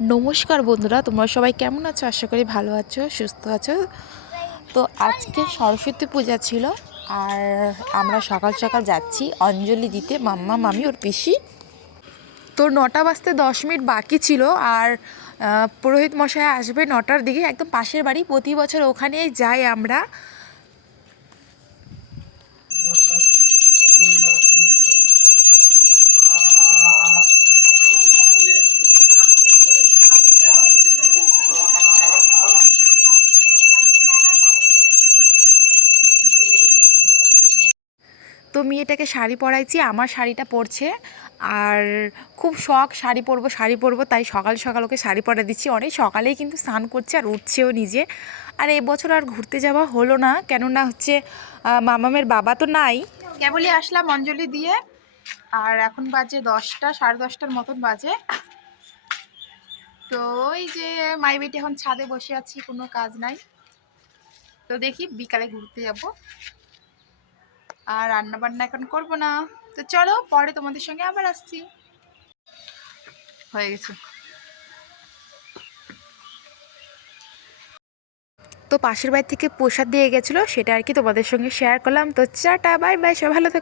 নমস্কার বন্ধুরা, তোমরা সবাই কেমন আছো? আশা করি ভালো আছো, সুস্থ আছো। তো আজকে সরস্বতী পূজা ছিল, আর আমরা সকাল সকাল যাচ্ছি অঞ্জলি দিতে মাম্মা, মামি, ওর পিসি। তো নটা বাজতে দশ মিনিট বাকি ছিল, আর পুরোহিত মশাই আসবে নটার দিকে, একদম পাশের বাড়ি। প্রতি বছর ওখানেই যাই আমরা। তো মেয়েটাকে শাড়ি পরাইছি, আমার শাড়িটা পরছে। আর খুব শখ শাড়ি পরবো শাড়ি পরবো, তাই সকাল সকাল ওকে শাড়ি পরা দিচ্ছি। অনেক সকালেই কিন্তু স্নান করছে আর উঠছেও নিজে। আর এবছর আর ঘুরতে যাওয়া হলো না, কেননা হচ্ছে মামামের বাবা তো নাই। কেবলই আসলাম অঞ্জলি দিয়ে, আর এখন বাজে দশটা, সাড়ে দশটার মতন বাজে। তো ওই যে মাই বেটি এখন ছাদে বসে আছি, কোনো কাজ নাই। তো দেখি বিকালে ঘুরতে যাব। আর রান্না বান্না এখন করব না। তো চলো, পরে তোমাদের সঙ্গে আবার আসছি। হয়ে গেছে। তো পাশের বাড়ি থেকে প্রসাদ দিয়ে গেছিল, সেটা আর কি তোমাদের সঙ্গে শেয়ার করলাম। তো চাটা বাই বাই সব ভালো থেকো।